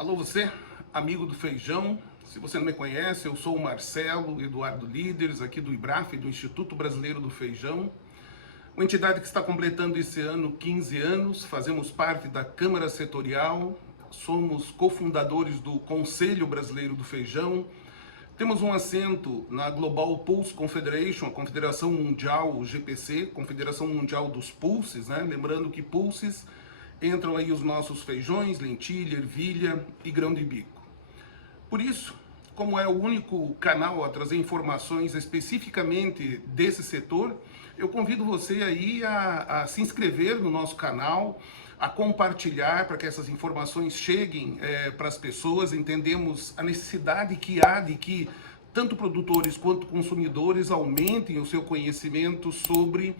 Alô você, amigo do feijão. Se você não me conhece, eu sou o Marcelo Eduardo Líderes, aqui do IBRAF, do Instituto Brasileiro do Feijão. Uma entidade que está completando esse ano 15 anos, fazemos parte da Câmara Setorial, somos cofundadores do Conselho Brasileiro do Feijão, temos um assento na Global Pulse Confederation, a Confederação Mundial, o GPC, Confederação Mundial dos Pulses, né? Lembrando que pulses entram aí os nossos feijões, lentilha, ervilha e grão de bico. Por isso, como é o único canal a trazer informações especificamente desse setor, eu convido você aí a se inscrever no nosso canal, a compartilhar para que essas informações cheguem para as pessoas. Entendemos a necessidade que há de que tanto produtores quanto consumidores aumentem o seu conhecimento sobre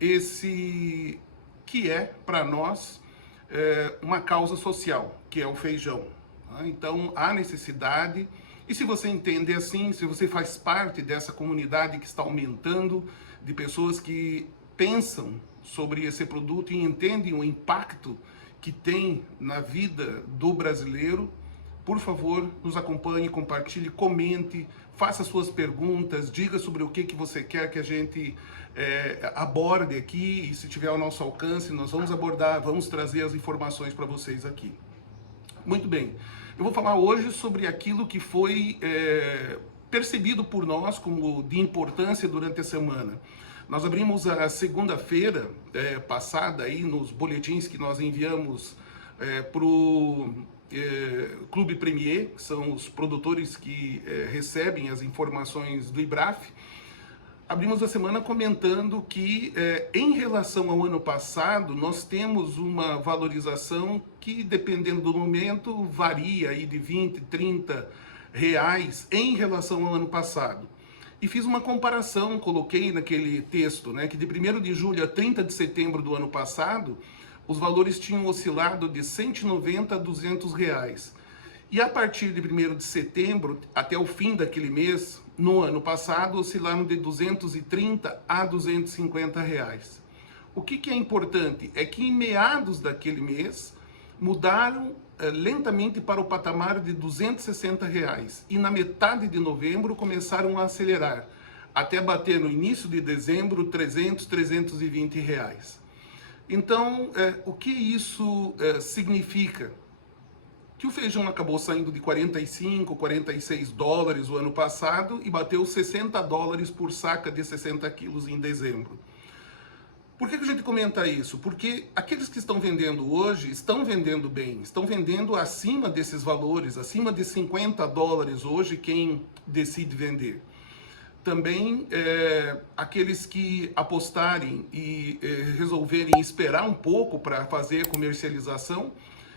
esse que é para nós uma causa social, que é o feijão. Então há necessidade, e se você entende assim, se você faz parte dessa comunidade que está aumentando, de pessoas que pensam sobre esse produto e entendem o impacto que tem na vida do brasileiro, por favor, nos acompanhe, compartilhe, comente, faça suas perguntas, diga sobre o que você quer que a gente aborde aqui, e se tiver ao nosso alcance, nós vamos abordar, vamos trazer as informações para vocês aqui. Muito bem, eu vou falar hoje sobre aquilo que foi percebido por nós como de importância durante a semana. Nós abrimos a segunda-feira passada aí nos boletins que nós enviamos para o Clube Premier, que são os produtores que recebem as informações do IBRAF. Abrimos a semana comentando que, em relação ao ano passado, nós temos uma valorização que, dependendo do momento, varia aí de 20, 30 reais em relação ao ano passado. E fiz uma comparação, coloquei naquele texto, né, que de 1º de julho a 30 de setembro do ano passado, os valores tinham oscilado de 190 a 200 reais. E a partir de 1º de setembro, até o fim daquele mês, no ano passado, oscilaram de 230 a 250 reais. O que é importante é que em meados daquele mês, mudaram lentamente para o patamar de 260 reais. E na metade de novembro começaram a acelerar, até bater no início de dezembro 300, 320 reais. Então, o que isso significa? Que o feijão acabou saindo de 45, 46 dólares o ano passado e bateu 60 dólares por saca de 60 quilos em dezembro. Por que a gente comenta isso? Porque aqueles que estão vendendo hoje estão vendendo bem, estão vendendo acima desses valores, acima de 50 dólares hoje quem decide vender. Também aqueles que apostarem e resolverem esperar um pouco para fazer a comercialização,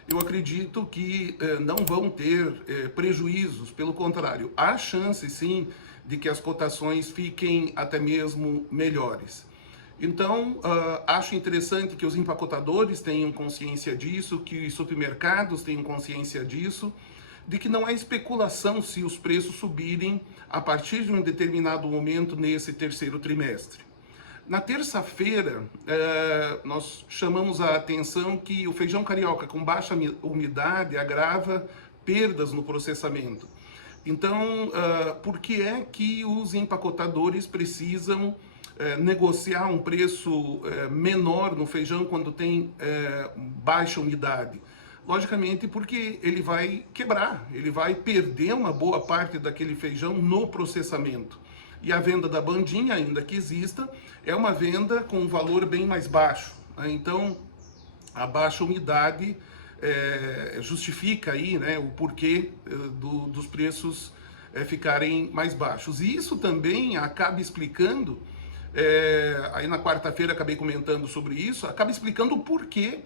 eu acredito que não vão ter prejuízos, pelo contrário, há chance sim de que as cotações fiquem até mesmo melhores. Então, acho interessante que os empacotadores tenham consciência disso, que os supermercados tenham consciência disso, de que não há especulação se os preços subirem a partir de um determinado momento nesse terceiro trimestre. Na terça-feira, nós chamamos a atenção que o feijão carioca com baixa umidade agrava perdas no processamento. Então, por que é que os empacotadores precisam negociar um preço menor no feijão quando tem baixa umidade? Logicamente porque ele vai quebrar, ele vai perder uma boa parte daquele feijão no processamento. E a venda da bandinha, ainda que exista, é uma venda com um valor bem mais baixo. Então, a baixa umidade justifica aí, né, o porquê dos preços ficarem mais baixos. E isso também acaba explicando, aí na quarta-feira acabei comentando sobre isso, acaba explicando o porquê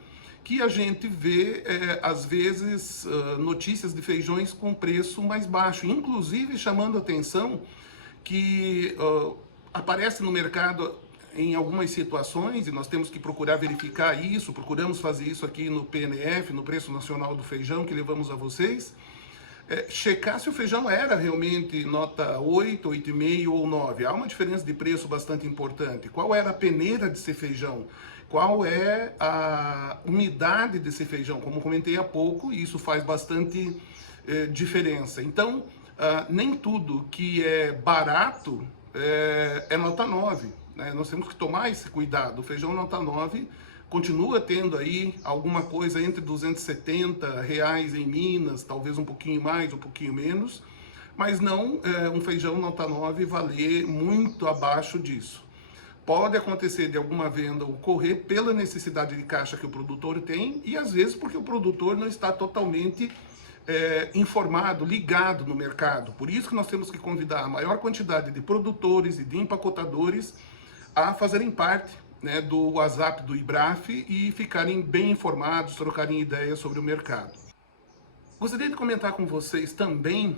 que a gente vê, às vezes, notícias de feijões com preço mais baixo, inclusive chamando atenção que aparece no mercado em algumas situações, e nós temos que procurar verificar isso, procuramos fazer isso aqui no PNF, no Preço Nacional do Feijão, que levamos a vocês, checar se o feijão era realmente nota 8, 8,5 ou 9. Há uma diferença de preço bastante importante. Qual era a peneira desse feijão? qual é a umidade desse feijão, como comentei há pouco, e isso faz bastante diferença. Então, nem tudo que é barato é nota 9, né? Nós temos que tomar esse cuidado. O feijão nota 9 continua tendo aí alguma coisa entre R$ 270 em Minas, talvez um pouquinho mais, um pouquinho menos, mas não um feijão nota 9 valer muito abaixo disso. Pode acontecer de alguma venda ocorrer pela necessidade de caixa que o produtor tem e às vezes porque o produtor não está totalmente informado, ligado no mercado. Por isso que nós temos que convidar a maior quantidade de produtores e de empacotadores a fazerem parte, né, do WhatsApp do IBRAF e ficarem bem informados, trocarem ideias sobre o mercado. Gostaria de comentar com vocês também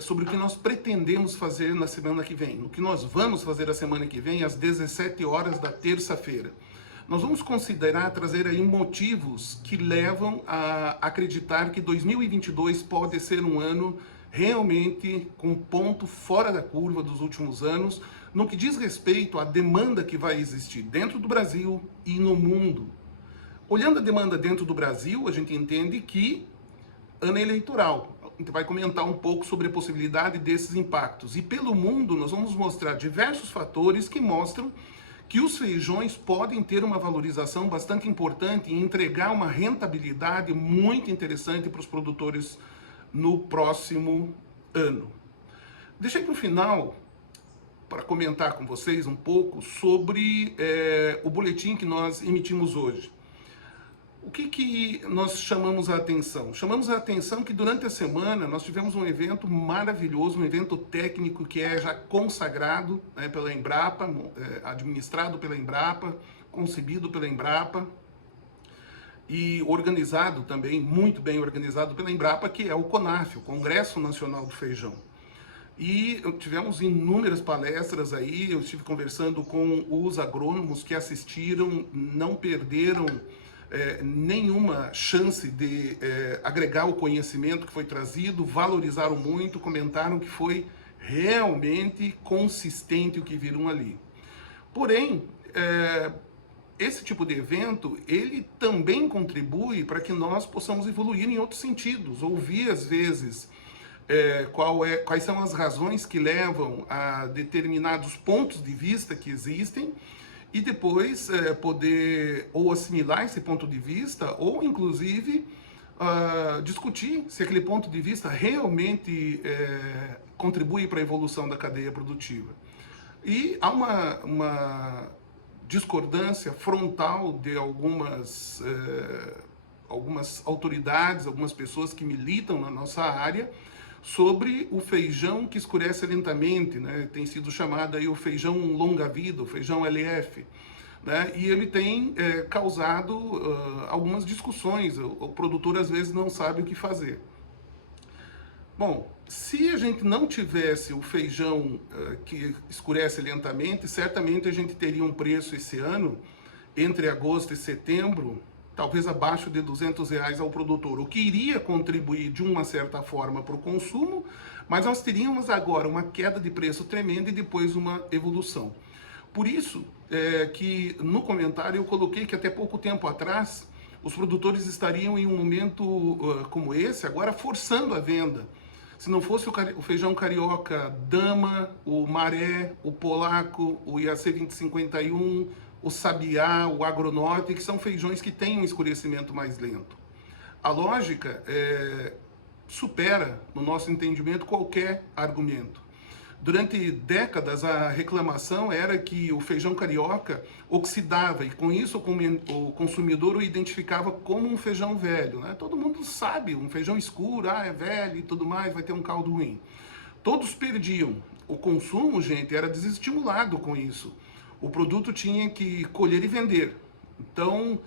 sobre o que nós pretendemos fazer na semana que vem, o que nós vamos fazer a semana que vem às 17 horas da terça-feira. Nós vamos considerar trazer aí motivos que levam a acreditar que 2022 pode ser um ano realmente com ponto fora da curva dos últimos anos, no que diz respeito à demanda que vai existir dentro do Brasil e no mundo. Olhando a demanda dentro do Brasil, a gente entende que ano eleitoral. A gente vai comentar um pouco sobre a possibilidade desses impactos. E pelo mundo, nós vamos mostrar diversos fatores que mostram que os feijões podem ter uma valorização bastante importante e entregar uma rentabilidade muito interessante para os produtores no próximo ano. Deixei para o final para comentar com vocês um pouco sobre o boletim que nós emitimos hoje. O que nós chamamos a atenção? Chamamos a atenção que durante a semana nós tivemos um evento maravilhoso, um evento técnico que é já consagrado, né, pela Embrapa, administrado pela Embrapa, concebido pela Embrapa e organizado também, muito bem organizado pela Embrapa, que é o CONAF, o Congresso Nacional do Feijão. E tivemos inúmeras palestras aí, eu estive conversando com os agrônomos que assistiram, não perderam nenhuma chance de agregar o conhecimento que foi trazido, valorizaram muito, comentaram que foi realmente consistente o que viram ali. Porém, esse tipo de evento, ele também contribui para que nós possamos evoluir em outros sentidos, ouvir às vezes quais são as razões que levam a determinados pontos de vista que existem, e depois poder ou assimilar esse ponto de vista ou inclusive discutir se aquele ponto de vista realmente contribui para a evolução da cadeia produtiva. E há uma discordância frontal de algumas autoridades, algumas pessoas que militam na nossa área, sobre o feijão que escurece lentamente, né? Tem sido chamado aí o feijão longa-vida, o feijão LF, né? E ele tem causado algumas discussões, o produtor às vezes não sabe o que fazer. Bom, se a gente não tivesse o feijão que escurece lentamente, certamente a gente teria um preço esse ano, entre agosto e setembro, talvez abaixo de R$200 ao produtor, o que iria contribuir de uma certa forma para o consumo, mas nós teríamos agora uma queda de preço tremenda e depois uma evolução. Por isso que no comentário eu coloquei que até pouco tempo atrás os produtores estariam em um momento como esse, agora forçando a venda. Se não fosse o feijão carioca Dama, o Maré, o Polaco, o IAC 2051, o Sabiá, o Agronorte, que são feijões que têm um escurecimento mais lento. A lógica supera, no nosso entendimento, qualquer argumento. Durante décadas, a reclamação era que o feijão carioca oxidava e, com isso, o consumidor o identificava como um feijão velho, né? Todo mundo sabe, um feijão escuro, é velho e tudo mais, vai ter um caldo ruim. Todos perdiam. O consumo, gente, era desestimulado com isso. O produto tinha que colher e vender. Então,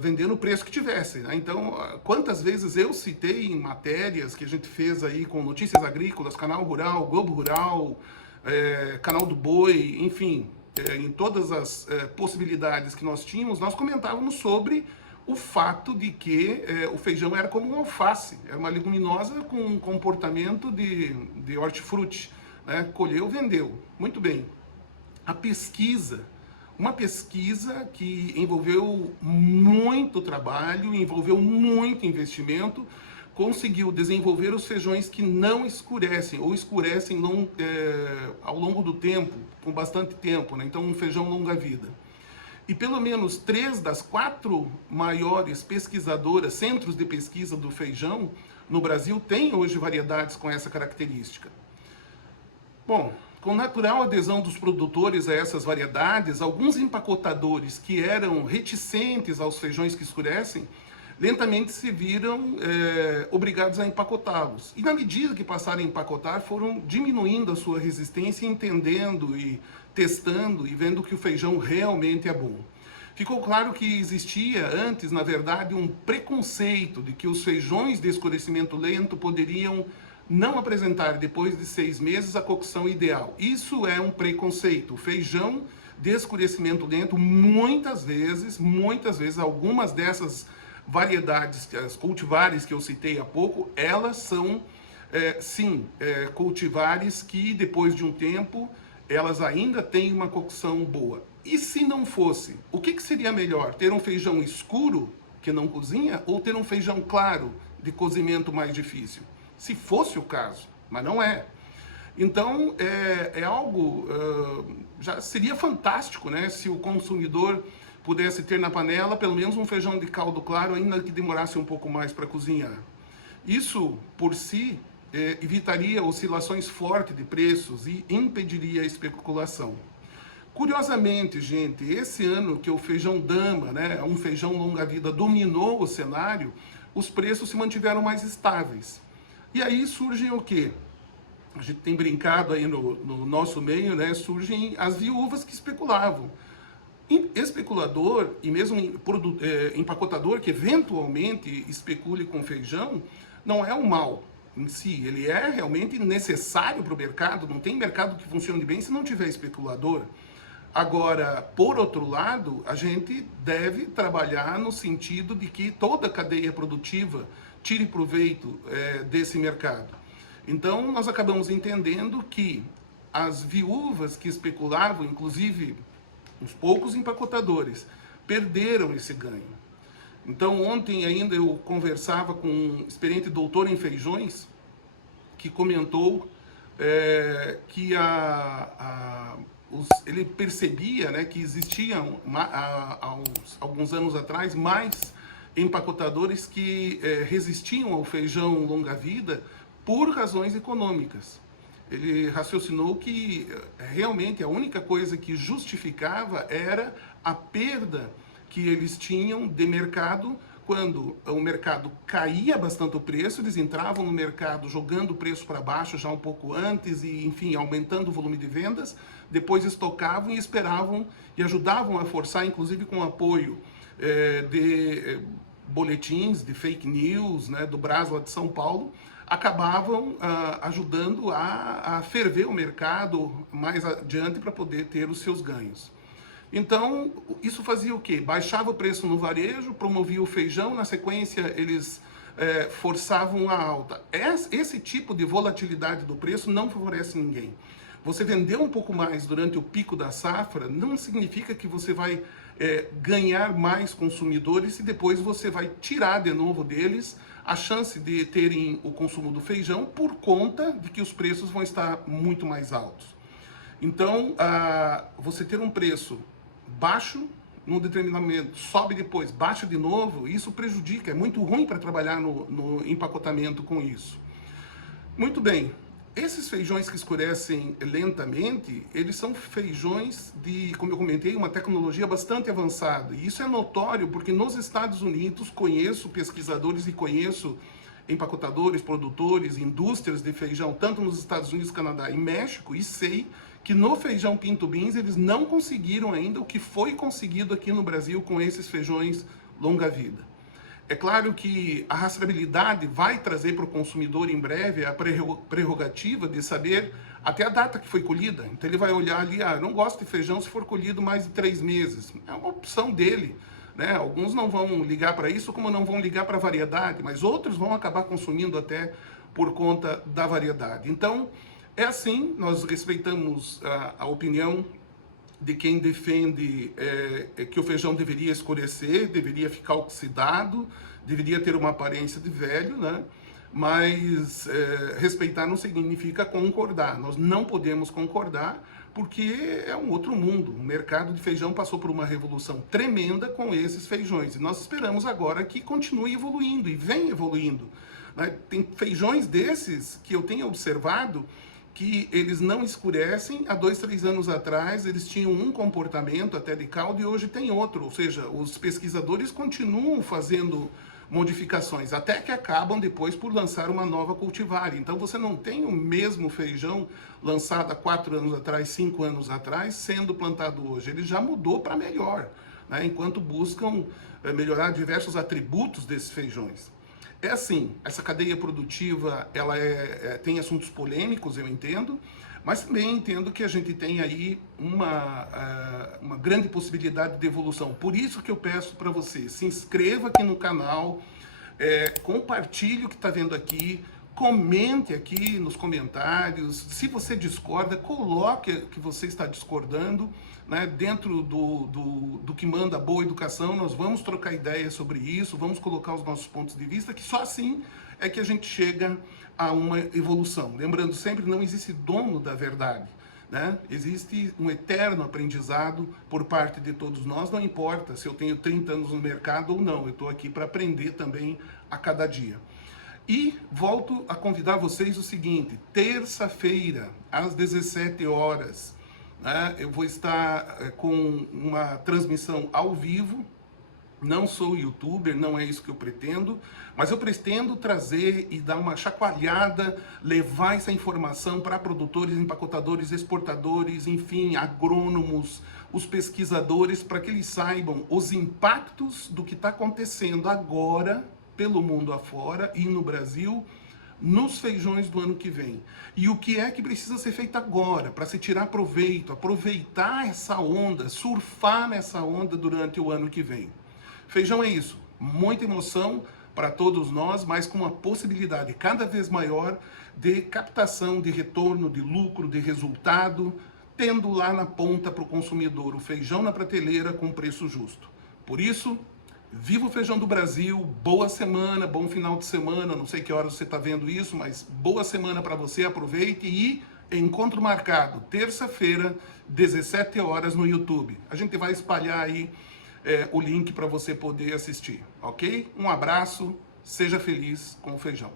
vender no preço que tivesse, né? Então, quantas vezes eu citei em matérias que a gente fez aí com Notícias Agrícolas, Canal Rural, Globo Rural, Canal do Boi, enfim, em todas as possibilidades que nós tínhamos, nós comentávamos sobre o fato de que o feijão era como um alface, era uma leguminosa com um comportamento de hortifruti, né? Colheu, vendeu. Muito bem. A pesquisa, Uma pesquisa que envolveu muito trabalho, envolveu muito investimento, conseguiu desenvolver os feijões que não escurecem, ou escurecem ao longo do tempo, com bastante tempo, né? Então um feijão longa-vida. E pelo menos 3 das 4 maiores pesquisadoras, centros de pesquisa do feijão no Brasil, têm hoje variedades com essa característica. Bom, com natural adesão dos produtores a essas variedades, alguns empacotadores que eram reticentes aos feijões que escurecem, lentamente se viram obrigados a empacotá-los. E na medida que passaram a empacotar, foram diminuindo a sua resistência, entendendo e testando e vendo que o feijão realmente é bom. Ficou claro que existia antes, na verdade, um preconceito de que os feijões de escurecimento lento poderiam não apresentar, depois de 6 meses, a cocção ideal. Isso é um preconceito. O feijão de escurecimento lento, muitas vezes, algumas dessas variedades, as cultivares que eu citei há pouco, elas são, cultivares que depois de um tempo, elas ainda têm uma cocção boa. E se não fosse, o que seria melhor? Ter um feijão escuro, que não cozinha, ou ter um feijão claro, de cozimento mais difícil? Se fosse o caso, mas não é. Então, é algo, já seria fantástico, né, se o consumidor pudesse ter na panela pelo menos um feijão de caldo claro, ainda que demorasse um pouco mais para cozinhar. Isso, por si, evitaria oscilações fortes de preços e impediria a especulação. Curiosamente, gente, esse ano que o feijão dama, né, um feijão longa-vida, dominou o cenário, os preços se mantiveram mais estáveis. E aí surgem o quê? A gente tem brincado aí no nosso meio, né? Surgem as viúvas que especulavam. Especulador e mesmo empacotador que eventualmente especule com feijão, não é um mal em si. Ele é realmente necessário para o mercado. Não tem mercado que funcione bem se não tiver especulador. Agora, por outro lado, a gente deve trabalhar no sentido de que toda a cadeia produtiva tire proveito desse mercado. Então, nós acabamos entendendo que as viúvas que especulavam, inclusive uns poucos empacotadores, perderam esse ganho. Então, ontem ainda eu conversava com um experiente doutor em feijões, que comentou que ele percebia, né, que existiam, há alguns anos atrás, mais empacotadores que resistiam ao feijão longa-vida por razões econômicas. Ele raciocinou que realmente a única coisa que justificava era a perda que eles tinham de mercado. Quando o mercado caía bastante o preço, eles entravam no mercado jogando o preço para baixo já um pouco antes e, enfim, aumentando o volume de vendas. Depois estocavam e esperavam e ajudavam a forçar, inclusive com apoio de boletins, de fake news, né, do Brasla de São Paulo, acabavam ajudando a ferver o mercado mais adiante para poder ter os seus ganhos. Então, isso fazia o quê? Baixava o preço no varejo, promovia o feijão, na sequência eles forçavam a alta. Esse tipo de volatilidade do preço não favorece ninguém. Você vender um pouco mais durante o pico da safra não significa que você vai ganhar mais consumidores e depois você vai tirar de novo deles a chance de terem o consumo do feijão por conta de que os preços vão estar muito mais altos. Então, você ter um preço baixo num determinado momento, sobe depois, baixa de novo, isso prejudica, é muito ruim para trabalhar no empacotamento com isso. Muito bem, esses feijões que escurecem lentamente, eles são feijões de, como eu comentei, uma tecnologia bastante avançada. E isso é notório porque nos Estados Unidos conheço pesquisadores e conheço empacotadores, produtores, indústrias de feijão, tanto nos Estados Unidos, Canadá e México, e sei que no feijão Pinto Beans eles não conseguiram ainda o que foi conseguido aqui no Brasil com esses feijões longa-vida. É claro que a rastreabilidade vai trazer para o consumidor em breve a prerrogativa de saber até a data que foi colhida. Então ele vai olhar ali, eu não gosto de feijão se for colhido mais de 3 meses. É uma opção dele, né? Alguns não vão ligar para isso, como não vão ligar para a variedade, mas outros vão acabar consumindo até por conta da variedade. Então, é assim, nós respeitamos a opinião de quem defende que o feijão deveria escurecer, deveria ficar oxidado, deveria ter uma aparência de velho, né? Mas respeitar não significa concordar. Nós não podemos concordar porque é um outro mundo. O mercado de feijão passou por uma revolução tremenda com esses feijões. E nós esperamos agora que continue evoluindo e vem evoluindo, né? Tem feijões desses que eu tenho observado que eles não escurecem. Há 2, 3 anos atrás eles tinham um comportamento até de caldo e hoje tem outro. Ou seja, os pesquisadores continuam fazendo modificações, até que acabam depois por lançar uma nova cultivar. Então você não tem o mesmo feijão lançado há 4 anos atrás, 5 anos atrás, sendo plantado hoje. Ele já mudou para melhor, né? Enquanto buscam melhorar diversos atributos desses feijões. É assim, essa cadeia produtiva, ela tem assuntos polêmicos, eu entendo, mas também entendo que a gente tem aí uma grande possibilidade de evolução. Por isso que eu peço para você, se inscreva aqui no canal, compartilhe o que está vendo aqui, comente aqui nos comentários. Se você discorda, coloque que você está discordando, né? Dentro do que manda a boa educação, nós vamos trocar ideias sobre isso, vamos colocar os nossos pontos de vista, que só assim é que a gente chega a uma evolução. Lembrando sempre, não existe dono da verdade, né? Existe um eterno aprendizado por parte de todos nós, não importa se eu tenho 30 anos no mercado ou não, eu estou aqui para aprender também a cada dia. E volto a convidar vocês o seguinte, terça-feira, às 17 horas, né, eu vou estar com uma transmissão ao vivo. Não sou youtuber, não é isso que eu pretendo, mas eu pretendo trazer e dar uma chacoalhada, levar essa informação para produtores, empacotadores, exportadores, enfim, agrônomos, os pesquisadores, para que eles saibam os impactos do que está acontecendo agora pelo mundo afora e no Brasil, nos feijões do ano que vem. E o que é que precisa ser feito agora, para se tirar proveito, aproveitar essa onda, surfar nessa onda durante o ano que vem. Feijão é isso, muita emoção para todos nós, mas com uma possibilidade cada vez maior de captação, de retorno, de lucro, de resultado, tendo lá na ponta para o consumidor o feijão na prateleira com preço justo. Por isso, viva o feijão do Brasil, boa semana, bom final de semana, não sei que horas você está vendo isso, mas boa semana para você, aproveite e encontro marcado, terça-feira, 17 horas no YouTube. A gente vai espalhar aí o link para você poder assistir, ok? Um abraço, seja feliz com o feijão.